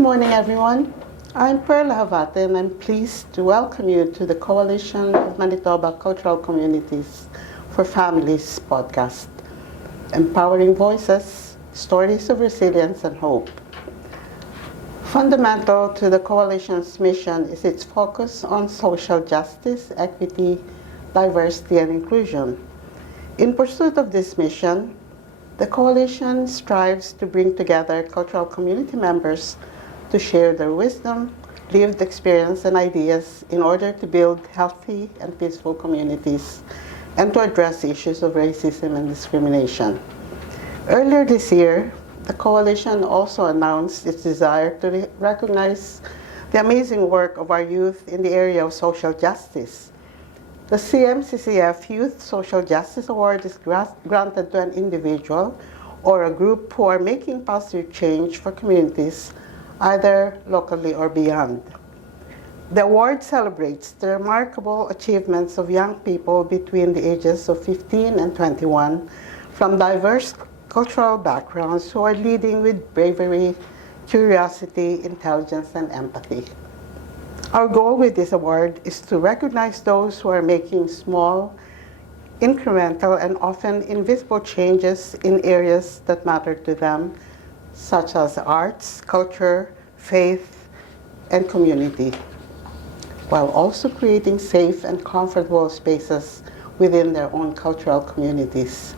morning, everyone. I'm Pearl Havate, and I'm pleased to welcome you to the Coalition of Manitoba Cultural Communities for Families podcast, empowering voices, stories of resilience and hope. Fundamental to the Coalition's mission is its focus on social justice, equity, diversity, and inclusion. In pursuit of this mission, the Coalition strives to bring together cultural community members to share their wisdom, lived experience, and ideas in order to build healthy and peaceful communities and to address issues of racism and discrimination. Earlier this year, the Coalition also announced its desire to recognize the amazing work of our youth in the area of social justice. The CMCCF Youth Social Justice Award is granted to an individual or a group who are making positive change for communities either locally or beyond. The award celebrates the remarkable achievements of young people between the ages of 15 and 21 from diverse cultural backgrounds who are leading with bravery, curiosity, intelligence, and empathy. Our goal with this award is to recognize those who are making small, incremental, and often invisible changes in areas that matter to them, such as arts, culture, faith, and community, while also creating safe and comfortable spaces within their own cultural communities.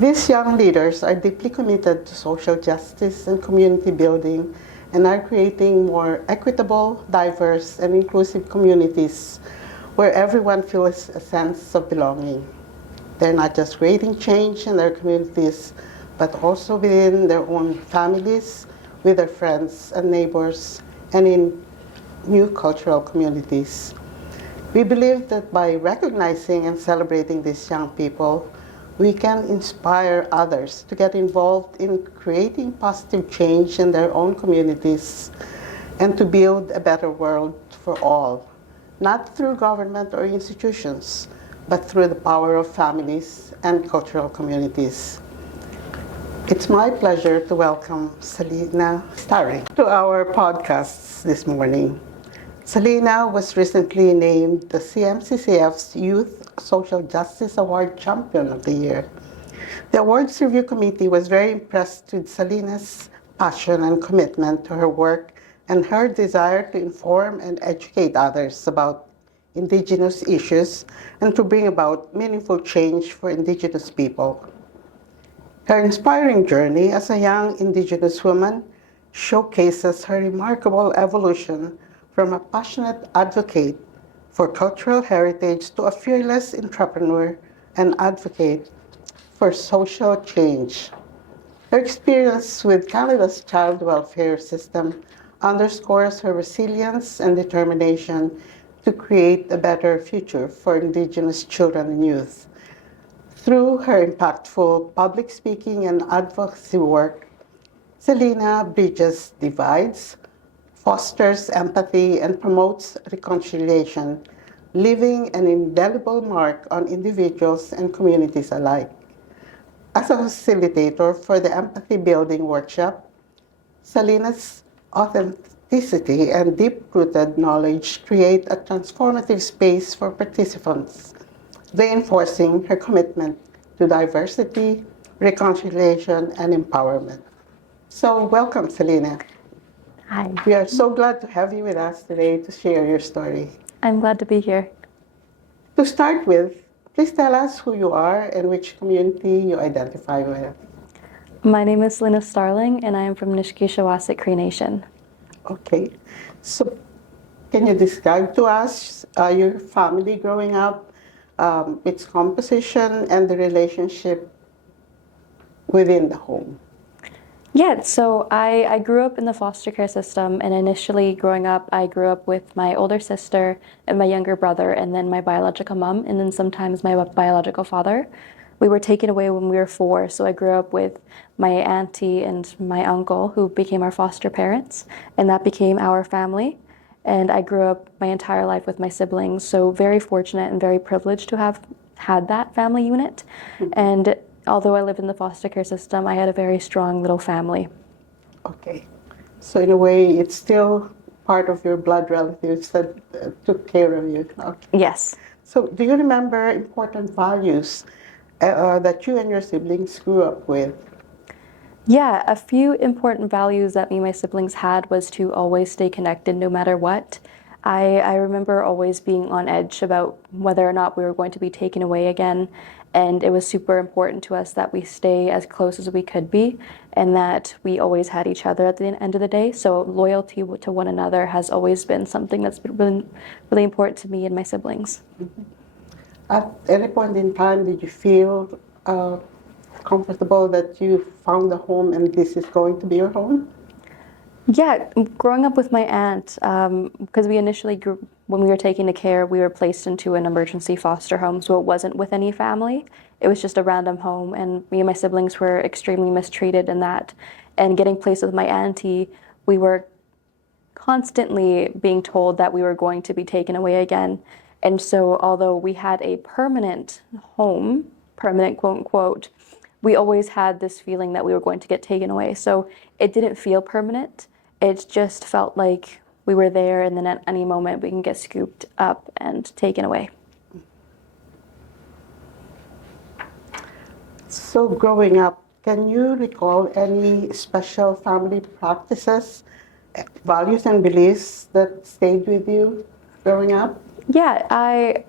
These young leaders are deeply committed to social justice and community building and are creating more equitable, diverse, and inclusive communities where everyone feels a sense of belonging. They're not just creating change in their communities, but also within their own families, with their friends and neighbors, and in new cultural communities. We believe that by recognizing and celebrating these young people, we can inspire others to get involved in creating positive change in their own communities and to build a better world for all, not through government or institutions, but through the power of families and cultural communities. It's my pleasure to welcome Salena Starling to our podcasts this morning. Salena was recently named the CMCCF's Youth Social Justice Award Champion of the Year. The awards review committee was very impressed with Salena's passion and commitment to her work and her desire to inform and educate others about Indigenous issues and to bring about meaningful change for Indigenous people. Her inspiring journey as a young Indigenous woman showcases her remarkable evolution from a passionate advocate for cultural heritage to a fearless entrepreneur and advocate for social change. Her experience with Canada's child welfare system underscores her resilience and determination to create a better future for Indigenous children and youth. Through her impactful public speaking and advocacy work, Salena bridges divides, fosters empathy, and promotes reconciliation, leaving an indelible mark on individuals and communities alike. As a facilitator for the Empathy Building Workshop, Salena's authenticity and deep-rooted knowledge create a transformative space for participants, reinforcing her commitment to diversity, reconciliation, and empowerment. So welcome, Salena. Hi. We are so glad to have you with us today to share your story. I'm glad to be here. To start with, please tell us who you are and which community you identify with. My name is Salena Starling, and I am from Nishkishawasset Cree Nation. Okay. So can you describe to us your family growing up, its composition, and the relationship within the home? Yeah, so I grew up in the foster care system, and initially growing up, I grew up with my older sister and my younger brother, and then my biological mom, and then sometimes my biological father. We were taken away when we were 4, so I grew up with my auntie and my uncle, who became our foster parents, and that became our family. And I grew up my entire life with my siblings, so very fortunate and very privileged to have had that family unit. Mm-hmm. And although I lived in the foster care system, I had a very strong little family. Okay. So in a way, it's still part of your blood relatives that took care of you. Okay. Yes. So do you remember important values that you and your siblings grew up with? Yeah, a few important values that me and my siblings had was to always stay connected no matter what. I remember always being on edge about whether or not we were going to be taken away again, and it was super important to us that we stay as close as we could be and that we always had each other at the end of the day. So loyalty to one another has always been something that's been really, really important to me and my siblings. At any point in time, did you feel comfortable that you found a home and this is going to be your home? Yeah, growing up with my aunt, because we initially grew, when we were taken to care, we were placed into an emergency foster home, so it wasn't with any family. It was just a random home, and me and my siblings were extremely mistreated in that. And getting placed with my auntie, we were constantly being told that we were going to be taken away again. And so although we had a permanent home, permanent quote unquote, we always had this feeling that we were going to get taken away. So it didn't feel permanent. It just felt like we were there, and then at any moment we can get scooped up and taken away. So growing up, can you recall any special family practices, values and beliefs that stayed with you growing up? Yeah,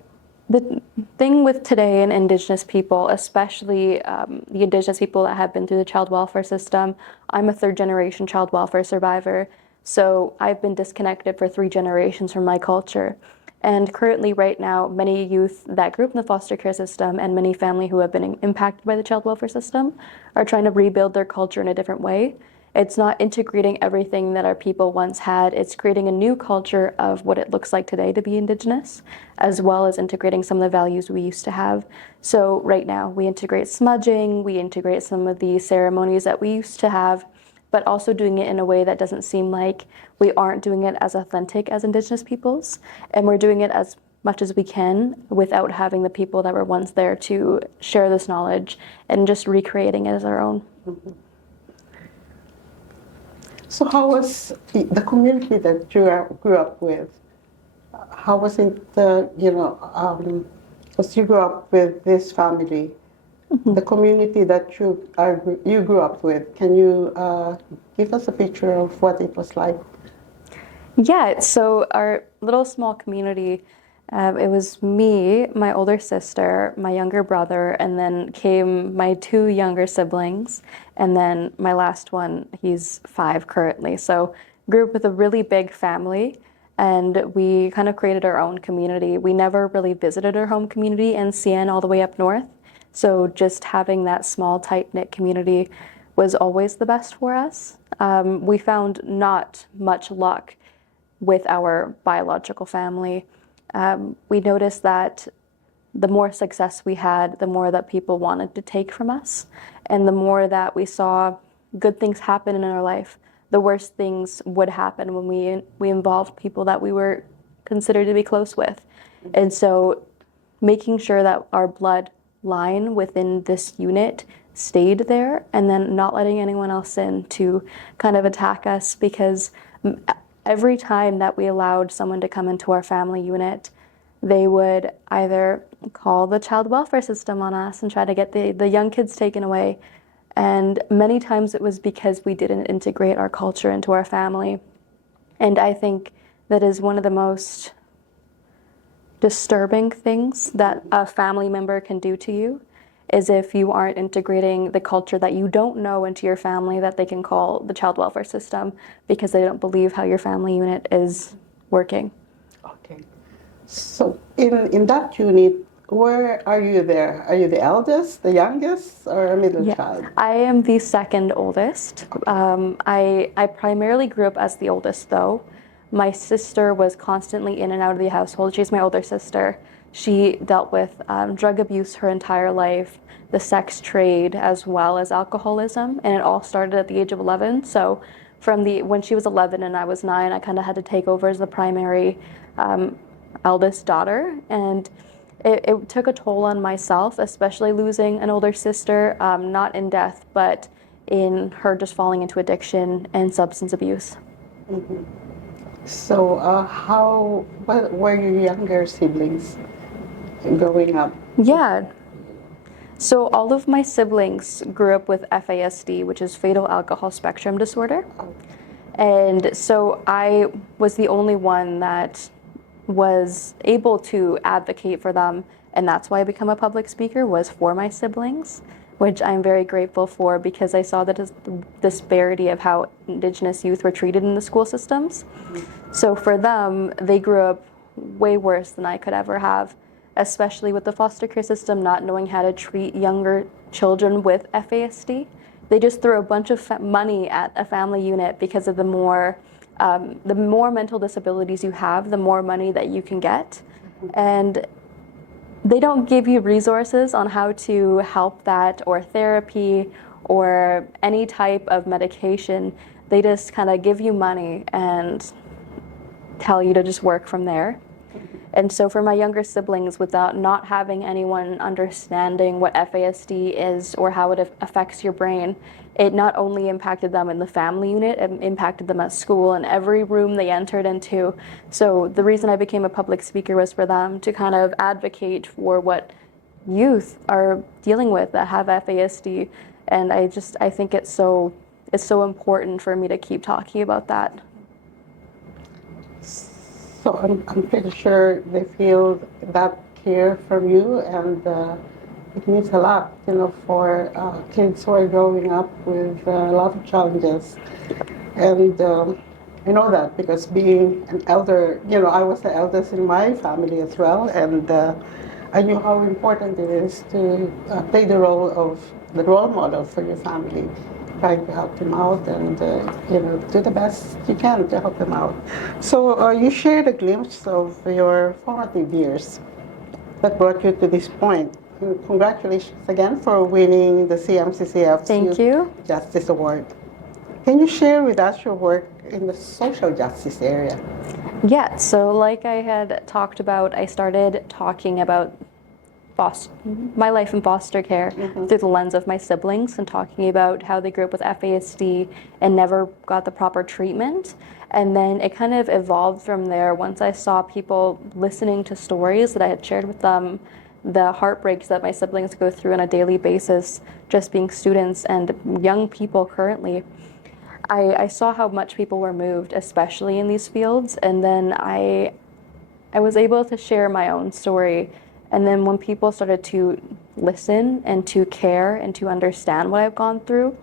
the thing with today and Indigenous people, especially the Indigenous people that have been through the child welfare system, I'm a third-generation child welfare survivor, so I've been disconnected for 3 generations from my culture. And currently, right now, many youth that grew up in the foster care system and many family who have been impacted by the child welfare system are trying to rebuild their culture in a different way. It's not integrating everything that our people once had. It's creating a new culture of what it looks like today to be Indigenous, as well as integrating some of the values we used to have. So right now, we integrate smudging, we integrate some of the ceremonies that we used to have, but also doing it in a way that doesn't seem like we aren't doing it as authentic as Indigenous peoples. And we're doing it as much as we can without having the people that were once there to share this knowledge and just recreating it as our own. Mm-hmm. So how was the community that you grew up with? How was it, because you grew up with this family, the community that you grew up with, can you give us a picture of what it was like? Yeah, so our little small community, it was me, my older sister, my younger brother, and then came my 2 younger siblings, and then my last one, he's 5 currently. So grew up with a really big family, and we kind of created our own community. We never really visited our home community in CN all the way up north, so just having that small, tight-knit community was always the best for us. We found not much luck with our biological family. We noticed that the more success we had, the more that people wanted to take from us. And the more that we saw good things happen in our life, the worst things would happen when we involved people that we were considered to be close with. And so making sure that our blood line within this unit stayed there, and then not letting anyone else in to kind of attack us, because every time that we allowed someone to come into our family unit, they would either call the child welfare system on us and try to get the young kids taken away. And many times it was because we didn't integrate our culture into our family. And I think that is one of the most disturbing things that a family member can do to you, is if you aren't integrating the culture that you don't know into your family, that they can call the child welfare system because they don't believe how your family unit is working. Okay. So in that unit, where are you there? Are you the eldest, the youngest, or a middle child? I am the second oldest. Okay. I primarily grew up as the oldest, though. My sister was constantly in and out of the household. She's my older sister. She dealt with drug abuse her entire life, the sex trade, as well as alcoholism, and it all started at the age of 11. So when she was 11 and I was 9, I kind of had to take over as the primary eldest daughter, and it took a toll on myself, especially losing an older sister, not in death, but in her just falling into addiction and substance abuse. So, what were your younger siblings growing up? Yeah. So all of my siblings grew up with FASD, which is fetal alcohol spectrum disorder. And so I was the only one that was able to advocate for them, and that's why I became a public speaker, was for my siblings, which I'm very grateful for, because I saw the disparity of how Indigenous youth were treated in the school systems. So for them, they grew up way worse than I could ever have, especially with the foster care system not knowing how to treat younger children with FASD. They just throw a bunch of money at a family unit because of the more mental disabilities you have, the more money that you can get. And they don't give you resources on how to help that, or therapy, or any type of medication. They just kind of give you money and tell you to just work from there. And so for my younger siblings, without not having anyone understanding what FASD is or how it affects your brain, it not only impacted them in the family unit, it impacted them at school and every room they entered into. So the reason I became a public speaker was for them to kind of advocate for what youth are dealing with that have FASD. And I think it's so important for me to keep talking about that. So I'm pretty sure they feel that care from you, and it means a lot, for kids who are growing up with a lot of challenges. And I know that because being an elder, I was the eldest in my family as well, and I knew how important it is to play the role of the role model for your family, trying to help them out and do the best you can to help them out. So you shared a glimpse of your formative years that brought you to this point. Congratulations again for winning the CMCCF Thank you. Justice Award. Can you share with us your work in the social justice area? Yeah, so like I had talked about, I started talking about my life in foster care through the lens of my siblings, and talking about how they grew up with FASD and never got the proper treatment. And then it kind of evolved from there once I saw people listening to stories that I had shared with them, the heartbreaks that my siblings go through on a daily basis, just being students and young people currently. I saw how much people were moved, especially in these fields, and then I was able to share my own story. And then when people started to listen and to care and to understand what I've gone through,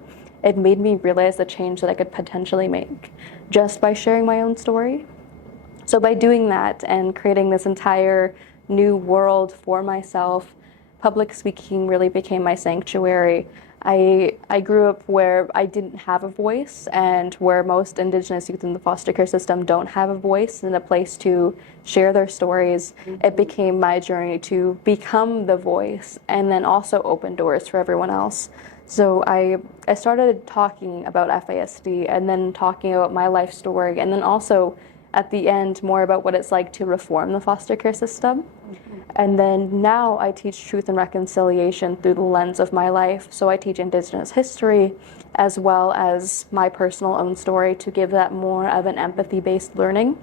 it made me realize the change that I could potentially make just by sharing my own story. So by doing that and creating this entire new world for myself, public speaking really became my sanctuary. I grew up where I didn't have a voice, and where most Indigenous youth in the foster care system don't have a voice and a place to share their stories. It became my journey to become the voice, and then also open doors for everyone else. So I started talking about FASD, and then talking about my life story, and then also at the end more about what it's like to reform the foster care system. And then now I teach truth and reconciliation through the lens of my life. So I teach Indigenous history as well as my personal own story, to give that more of an empathy-based learning.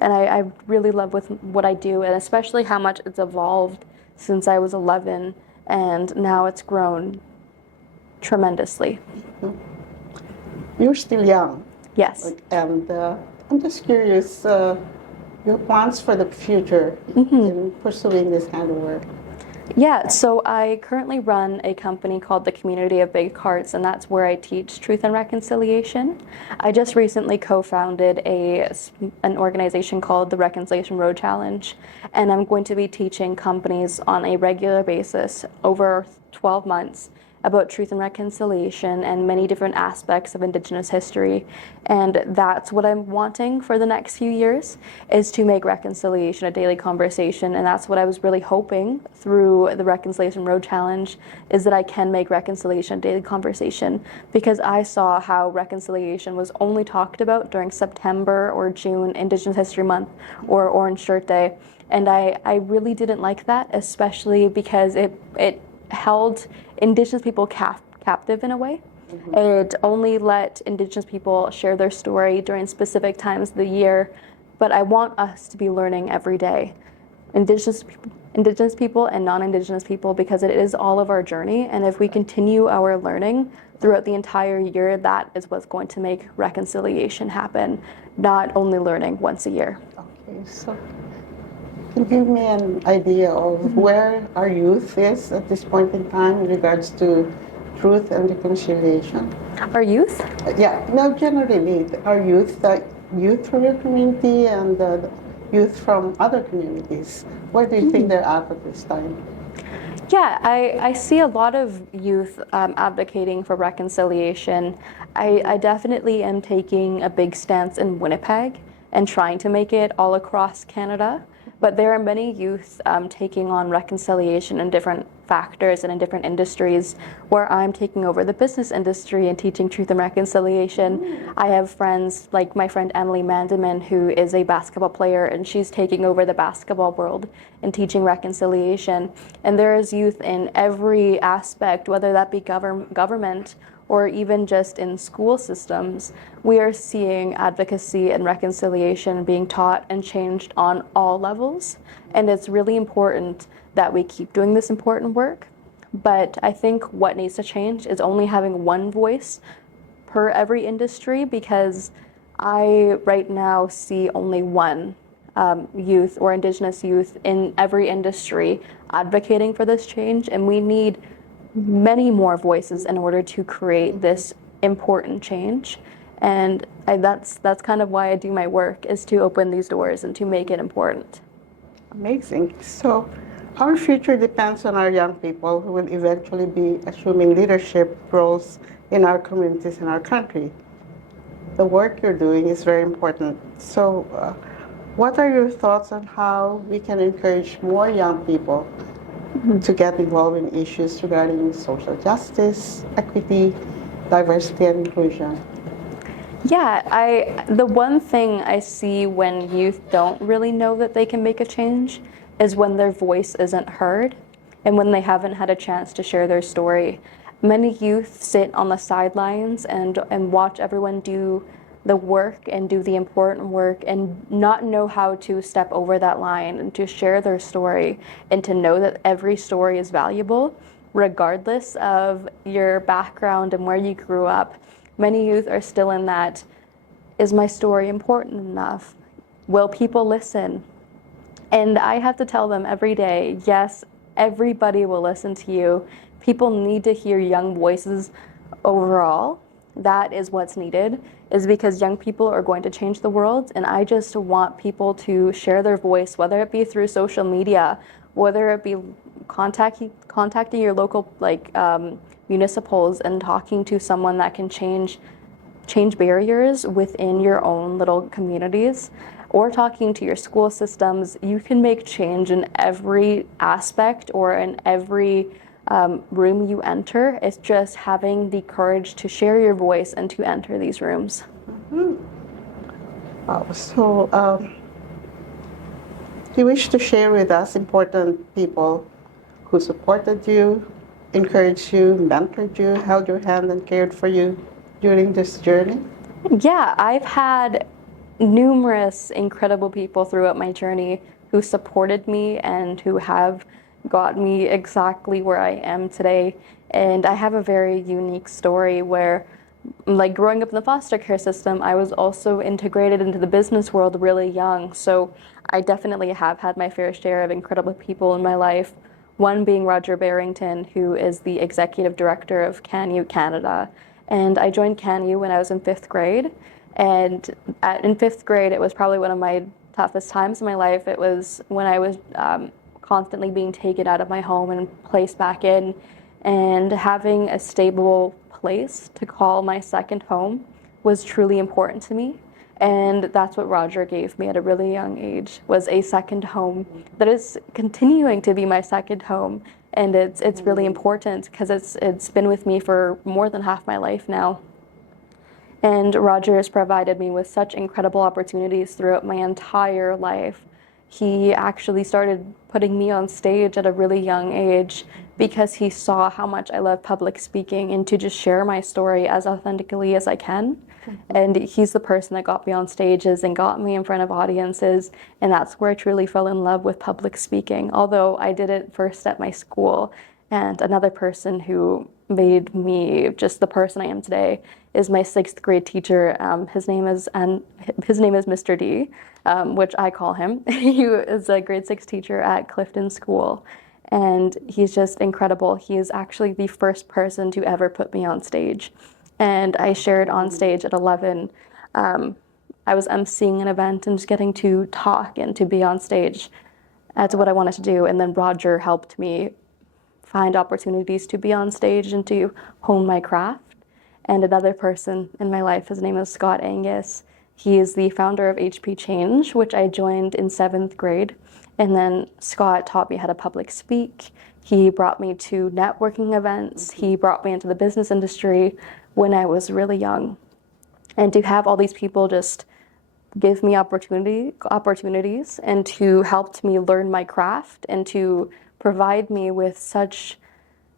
And I really love with what I do, and especially how much it's evolved since I was 11, and now it's grown tremendously. You're still young. Yes. And I'm just curious, your plans for the future in pursuing this kind of work. Yeah, so I currently run a company called the Community of Big Hearts, and that's where I teach truth and reconciliation. I just recently co-founded an organization called the Reconciliation Road Challenge, and I'm going to be teaching companies on a regular basis over 12 months about truth and reconciliation and many different aspects of Indigenous history. And that's what I'm wanting for the next few years, is to make reconciliation a daily conversation. And that's what I was really hoping through the Reconciliation Road Challenge, is that I can make reconciliation a daily conversation, because I saw how reconciliation was only talked about during September or June, Indigenous History Month, or Orange Shirt Day. And I really didn't like that, especially because it held Indigenous people captive in a way. It only let Indigenous people share their story during specific times of the year, but I want us to be learning every day. Indigenous people and non-Indigenous people, because it is all of our journey, and if we continue our learning throughout the entire year, that is what's going to make reconciliation happen, not only learning once a year. Okay, so can you give me an idea of where our youth is at this point in time in regards to truth and reconciliation? Our youth? Yeah, no, generally, our youth, the youth from your community and the youth from other communities, where do you think they're at this time? Yeah, I see a lot of youth advocating for reconciliation. I definitely am taking a big stance in Winnipeg and trying to make it all across Canada. But there are many youth taking on reconciliation in different factors and in different industries, where I'm taking over the business industry and teaching truth and reconciliation. I have friends like my friend Emily Mandeman, who is a basketball player, and she's taking over the basketball world and teaching reconciliation. And there is youth in every aspect, whether that be government or even just in school systems. We are seeing advocacy and reconciliation being taught and changed on all levels. And it's really important that we keep doing this important work. But I think what needs to change is only having one voice per every industry, because I right now see only one youth or Indigenous youth in every industry advocating for this change, and we need many more voices in order to create this important change. And that's kind of why I do my work, is to open these doors and to make it important. Amazing. So our future depends on our young people who will eventually be assuming leadership roles in our communities and our country. The work you're doing is very important. So what are your thoughts on how we can encourage more young people to get involved in issues regarding social justice, equity, diversity, and inclusion? Yeah, the one thing I see when youth don't really know that they can make a change is when their voice isn't heard and when they haven't had a chance to share their story. Many youth sit on the sidelines and watch everyone do the work and do the important work and not know how to step over that line and to share their story and to know that every story is valuable regardless of your background and where you grew up. Many youth are still in that, is my story important enough? Will people listen? And I have to tell them every day, yes, everybody will listen to you. People need to hear young voices overall. That is what's needed, is because young people are going to change the world, and I just want people to share their voice, whether it be through social media, whether it be contacting your local municipals and talking to someone that can change barriers within your own little communities, or talking to your school systems. You can make change in every aspect or in every room you enter. It's just having the courage to share your voice and to enter these rooms. Mm-hmm. Do you wish to share with us important people who supported you, encouraged you, mentored you, held your hand, and cared for you during this journey? Yeah, I've had numerous incredible people throughout my journey who supported me and who have got me exactly where I am today. And I have a very unique story where, like, growing up in the foster care system, I was also integrated into the business world really young. So I definitely have had my fair share of incredible people in my life. One being Roger Barrington, who is the executive director of CanU Canada. And I joined CanU when I was in 5th grade. And in 5th grade, it was probably one of my toughest times in my life. It was when I was constantly being taken out of my home and placed back in. And having a stable place to call my second home was truly important to me. And that's what Roger gave me at a really young age, was a second home that is continuing to be my second home. And it's really important because it's been with me for more than half my life now. And Roger has provided me with such incredible opportunities throughout my entire life. He actually started putting me on stage at a really young age because he saw how much I love public speaking and to just share my story as authentically as I can. And he's the person that got me on stages and got me in front of audiences, and that's where I truly fell in love with public speaking. Although I did it first at my school, and another person who made me just the person I am today is my 6th grade teacher. His name is Mr. D, which I call him. He is a grade 6 teacher at Clifton School, and he's just incredible. He is actually the first person to ever put me on stage. And I shared on stage at 11. I was emceeing an event and just getting to talk and to be on stage. That's what I wanted to do. And then Roger helped me find opportunities to be on stage and to hone my craft. And another person in my life, his name is Scott Angus. He is the founder of HP Change, which I joined in 7th grade. And then Scott taught me how to public speak. He brought me to networking events. He brought me into the business industry when I was really young. And to have all these people just give me opportunities and to help me learn my craft and to provide me with such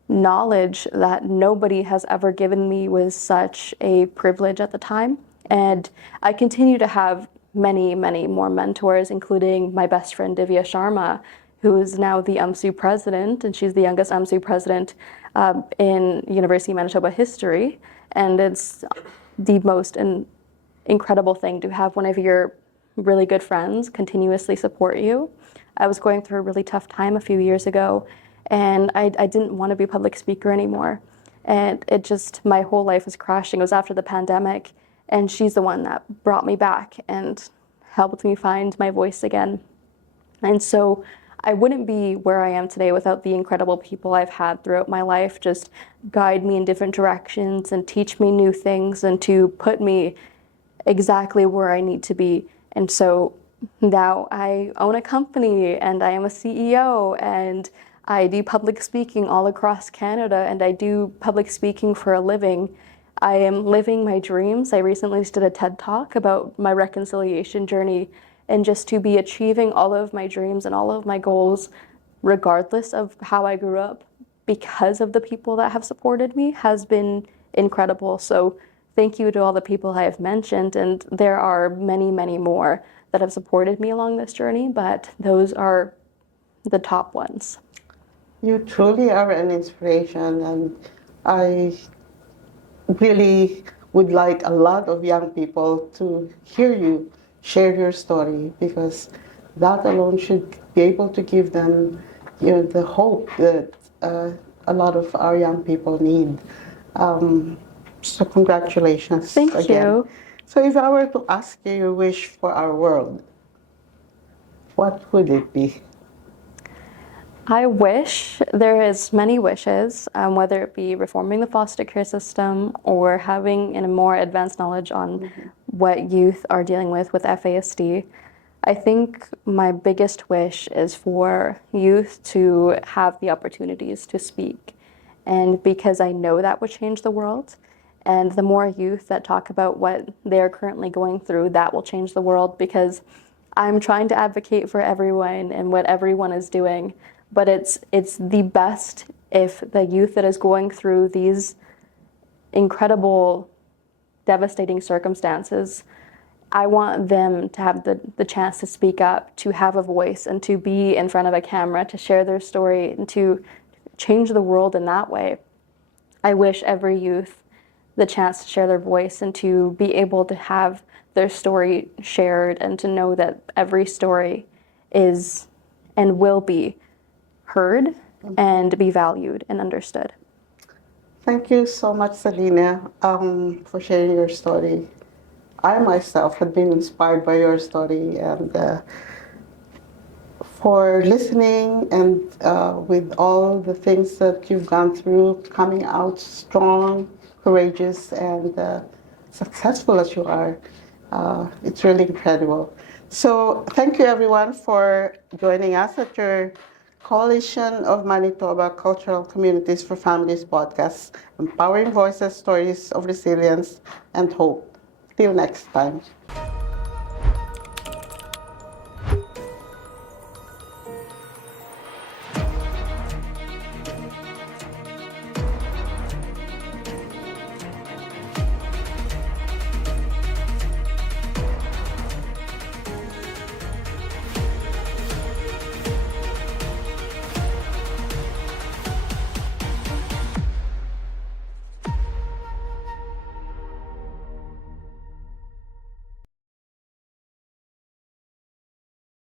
knowledge that nobody has ever given me was such a privilege at the time. And I continue to have many, many more mentors, including my best friend Divya Sharma, who is now the UMSU president, and she's the youngest UMSU president in University of Manitoba history. And it's the most incredible thing to have one of your really good friends continuously support you. I was going through a really tough time a few years ago, and I didn't want to be a public speaker anymore. And it just, my whole life was crashing. It was after the pandemic, and she's the one that brought me back and helped me find my voice again. And so I wouldn't be where I am today without the incredible people I've had throughout my life just guide me in different directions and teach me new things and to put me exactly where I need to be. And so now I own a company and I am a CEO and I do public speaking all across Canada and I do public speaking for a living. I am living my dreams. I recently just did a TED Talk about my reconciliation journey, and just to be achieving all of my dreams and all of my goals, regardless of how I grew up, because of the people that have supported me, has been incredible. So thank you to all the people I have mentioned, and there are many, many more that have supported me along this journey, but those are the top ones. You truly are an inspiration, and I really would like a lot of young people to hear you share your story, because that alone should be able to give them, the hope that a lot of our young people need. So congratulations. Thank again. you. So if I were to ask you your wish for our world, what would it be? I wish, there is many wishes, whether it be reforming the foster care system or having a more advanced knowledge on what youth are dealing with FASD. I think my biggest wish is for youth to have the opportunities to speak. And because I know that would change the world. And the more youth that talk about what they're currently going through, that will change the world, because I'm trying to advocate for everyone and what everyone is doing. But it's the best if the youth that is going through these incredible, devastating circumstances, I want them to have the chance to speak up, to have a voice, and to be in front of a camera, to share their story, and to change the world in that way. I wish every youth the chance to share their voice and to be able to have their story shared, and to know that every story is and will be heard and be valued and understood. Thank you so much, Salena, for sharing your story. I myself have been inspired by your story, and for listening, and with all the things that you've gone through, coming out strong, courageous, and successful as you are. It's really incredible. So thank you, everyone, for joining us at your Coalition of Manitoba Cultural Communities for Families podcast, empowering voices, stories of resilience and hope. Till next time.